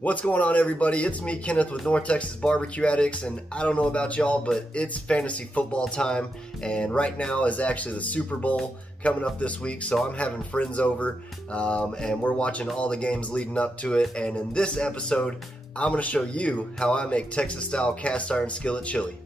What's going on, everybody? It's me, Kenneth, with North Texas Barbecue Addicts, and I don't know about y'all, but it's fantasy football time, and right now is actually the Super Bowl coming up this week, so I'm having friends over, and we're watching all the games leading up to it, and in this episode, I'm going to show you how I make Texas-style cast iron skillet chili.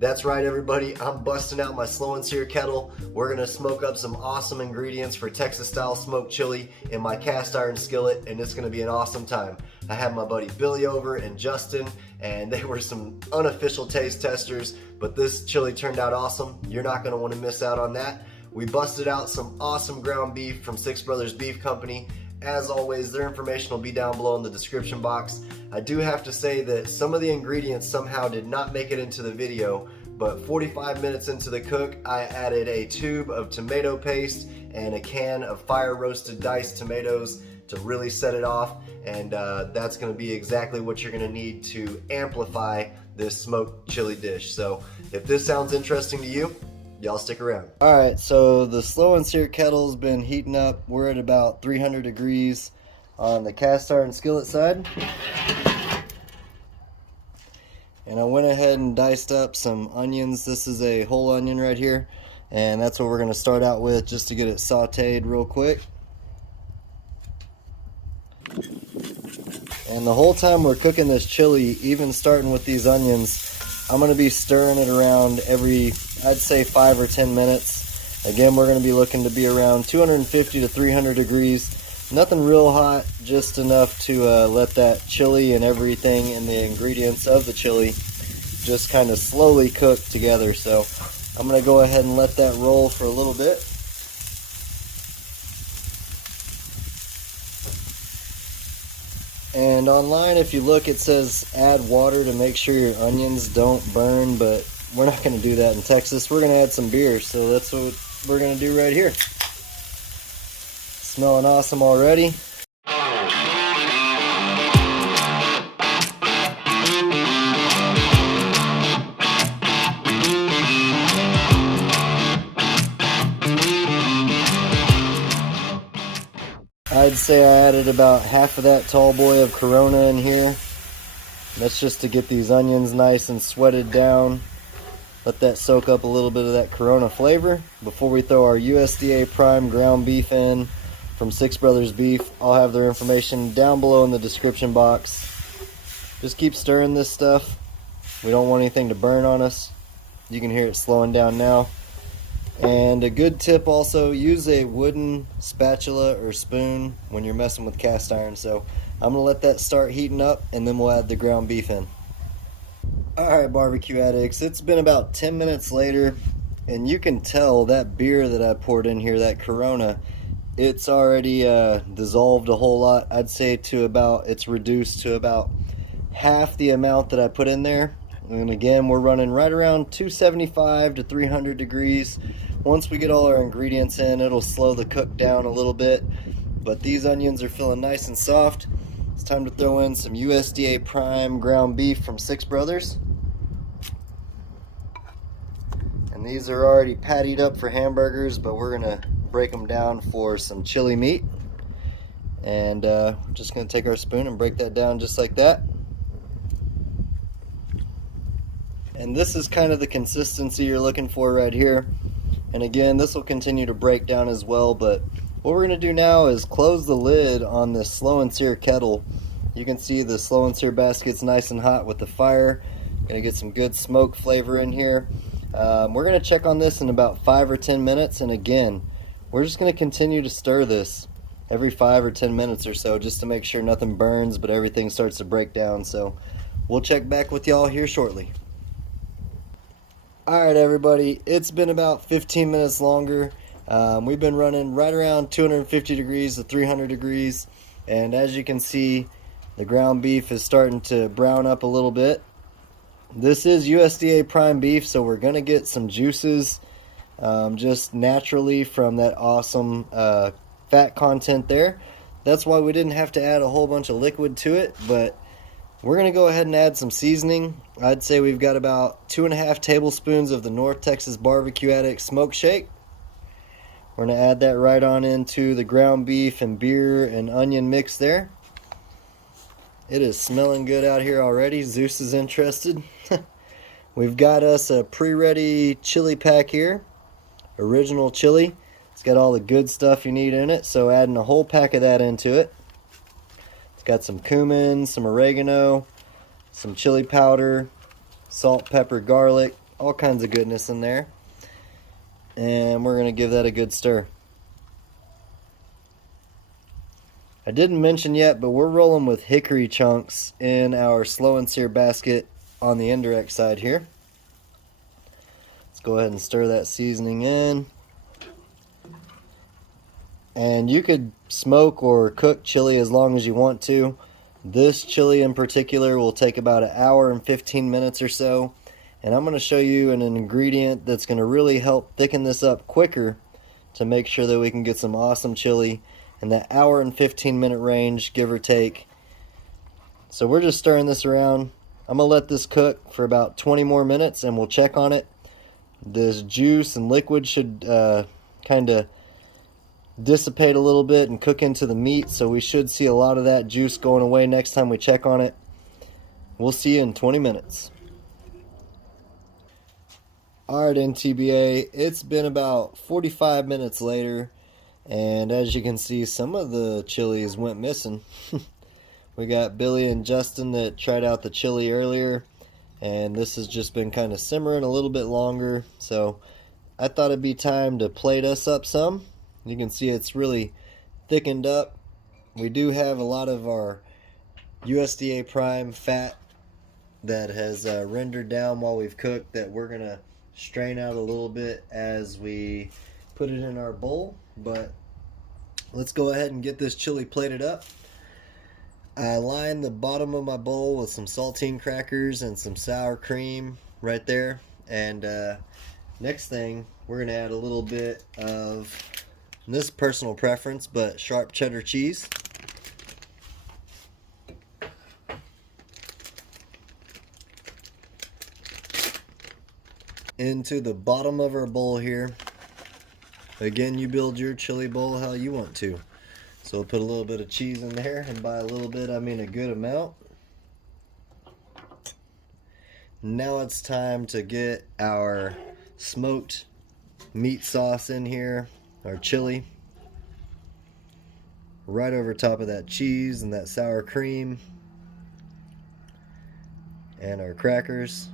That's right, everybody. I'm busting out my slow and sear kettle. We're gonna smoke up some awesome ingredients for Texas-style smoked chili in my cast iron skillet, and it's gonna be an awesome time. I have my buddy Billy over and Justin, and they were some unofficial taste testers, but this chili turned out awesome. You're not gonna wanna miss out on that. We busted out some awesome ground beef from Six Brothers Beef Company. As always, their information will be down below in the description box. I do have to say that some of the ingredients somehow did not make it into the video, but 45 minutes into the cook, I added a tube of tomato paste and a can of fire roasted diced tomatoes to really set it off, and that's gonna be exactly what you're gonna need to amplify this smoked chili dish. So if this sounds interesting to you, y'all stick around. Alright, so the slow and sear kettle's been heating up. We're at about 300 degrees on the cast iron skillet side. And I went ahead and diced up some onions. This is a whole onion right here, and that's what we're going to start out with just to get it sauteed real quick. And the whole time we're cooking this chili, even starting with these onions, I'm going to be stirring it around every, I'd say, 5 or 10 minutes. Again, we're going to be looking to be around 250 to 300 degrees. Nothing real hot, just enough to let that chili and everything and the ingredients of the chili just kind of slowly cook together. So I'm going to go ahead and let that roll for a little bit. And online, if you look, it says add water to make sure your onions don't burn, but we're not going to do that in Texas. We're going to add some beer, so that's what we're going to do right here. Smelling awesome already. I'd say I added about half of that tall boy of Corona in here. That's just to get these onions nice and sweated down. Let that soak up a little bit of that Corona flavor before we throw our USDA prime ground beef in from Six Brothers Beef. I'll have their information down below in the description box. Just keep stirring this stuff. We don't want anything to burn on us. You can hear it slowing down now. And a good tip also, use a wooden spatula or spoon when you're messing with cast iron. So I'm gonna let that start heating up, and then we'll add the ground beef in. Alright, barbecue addicts, it's been about 10 minutes later, and you can tell that beer that I poured in here, that Corona, it's already dissolved a whole lot. I'd say it's reduced to about half the amount that I put in there. And again, we're running right around 275 to 300 degrees. Once we get all our ingredients in, it'll slow the cook down a little bit. But these onions are feeling nice and soft. It's time to throw in some USDA prime ground beef from Six Brothers. And these are already pattied up for hamburgers, but we're gonna break them down for some chili meat. And we're just gonna take our spoon and break that down just like that. And this is kind of the consistency you're looking for right here. And again, this will continue to break down as well, but what we're going to do now is close the lid on this slow and sear kettle. You can see the slow and sear basket's nice and hot with the fire. Going to get some good smoke flavor in here. We're going to check on this in about 5 or 10 minutes, and again, we're just going to continue to stir this every 5 or 10 minutes or so just to make sure nothing burns but everything starts to break down. So we'll check back with y'all here shortly. Alright, everybody, it's been about 15 minutes longer. We've been running right around 250 degrees to 300 degrees, and as you can see, the ground beef is starting to brown up a little bit. This is USDA prime beef, so we're going to get some juices just naturally from that awesome fat content there. That's why we didn't have to add a whole bunch of liquid to it, but we're going to go ahead and add some seasoning. I'd say we've got about 2.5 tablespoons of the North Texas BBQAddicts smoke shake. We're going to add that right on into the ground beef and beer and onion mix there. It is smelling good out here already. Zeus is interested. We've got us a pre-ready chili pack here. Original chili. It's got all the good stuff you need in it, so adding a whole pack of that into it. It's got some cumin, some oregano, some chili powder, salt, pepper, garlic, all kinds of goodness in there. And we're going to give that a good stir. I didn't mention yet, but we're rolling with hickory chunks in our slow and sear basket on the indirect side here. Let's go ahead and stir that seasoning in. And you could smoke or cook chili as long as you want to. This chili in particular will take about an hour and 15 minutes or so. And I'm going to show you an ingredient that's going to really help thicken this up quicker to make sure that we can get some awesome chili in that hour and 15 minute range, give or take. So we're just stirring this around. I'm going to let this cook for about 20 more minutes and we'll check on it. This juice and liquid should kind of dissipate a little bit and cook into the meat, so we should see a lot of that juice going away next time we check on it. We'll see you in 20 minutes. Alright NTBA, it's been about 45 minutes later, and as you can see, some of the chilies went missing. We got Billy and Justin that tried out the chili earlier, and this has just been kind of simmering a little bit longer, so I thought it'd be time to plate us up some. You can see it's really thickened up. We do have a lot of our USDA prime fat that has rendered down while we've cooked that we're going to strain out a little bit as we put it in our bowl. But let's go ahead and get this chili plated up. I lined the bottom of my bowl with some saltine crackers and some sour cream right there. And next thing, we're going to add a little bit of, and this is personal preference, but sharp cheddar cheese. Into the bottom of our bowl here. Again, you build your chili bowl how you want to. So we'll put a little bit of cheese in there, and by a little bit I mean a good amount. Now it's time to get our smoked meat sauce in here, our chili, right over top of that cheese and that sour cream and our crackers,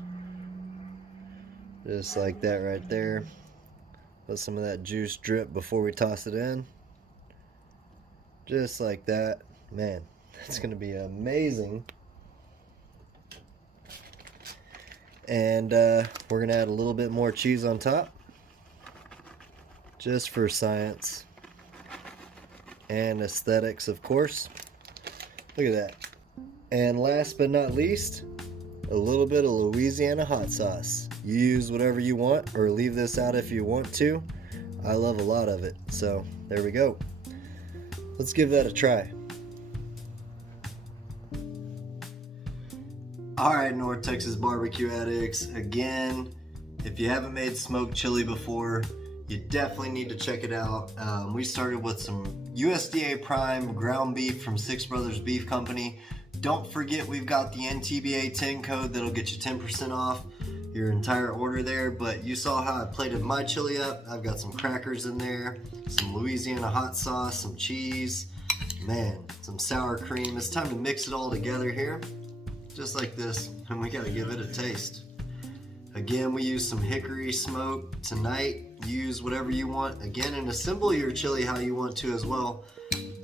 just like that right there. Let some of that juice drip before we toss it in, just like that. Man, that's gonna be amazing. And we're gonna add a little bit more cheese on top, just for science and aesthetics, of course. Look at that. And last but not least, a little bit of Louisiana hot sauce. You use whatever you want, or leave this out if you want to. I love a lot of it, so there we go. Let's give that a try. Alright, North Texas barbecue addicts, again, if you haven't made smoked chili before, you definitely need to check it out. We started with some USDA prime ground beef from Six Brothers Beef Company. Don't forget we've got the NTBA 10 code that'll get you 10% off your entire order there. But you saw how I plated my chili up. I've got some crackers in there, some Louisiana hot sauce, some cheese, man, some sour cream. It's time to mix it all together here, just like this, and we gotta give it a taste. Again, we use some hickory smoke tonight. Use whatever you want. Again, and assemble your chili how you want to as well.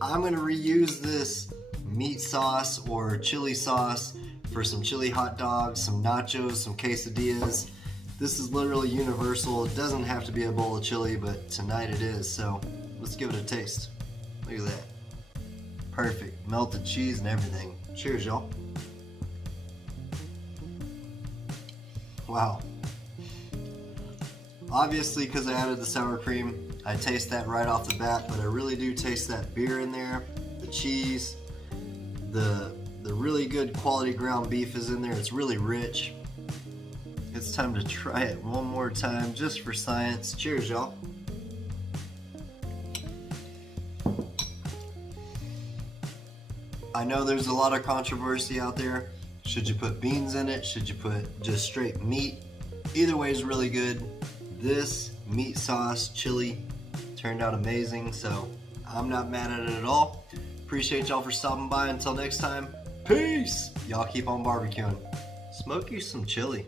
I'm gonna reuse this meat sauce or chili sauce for some chili hot dogs, some nachos, some quesadillas. This is literally universal. It doesn't have to be a bowl of chili, but tonight it is, so let's give it a taste. Look at that. Perfect. Melted cheese and everything. Cheers, y'all. Wow. Obviously, because I added the sour cream, I taste that right off the bat, but I really do taste that beer in there, the cheese, the really good quality ground beef is in there. It's really rich. It's time to try it one more time just for science. Cheers, y'all. I know there's a lot of controversy out there. Should you put beans in it? Should you put just straight meat? Either way is really good. This meat sauce chili turned out amazing, so I'm not mad at it at all. Appreciate y'all for stopping by. Until next time, peace! Y'all keep on barbecuing. Smoke you some chili.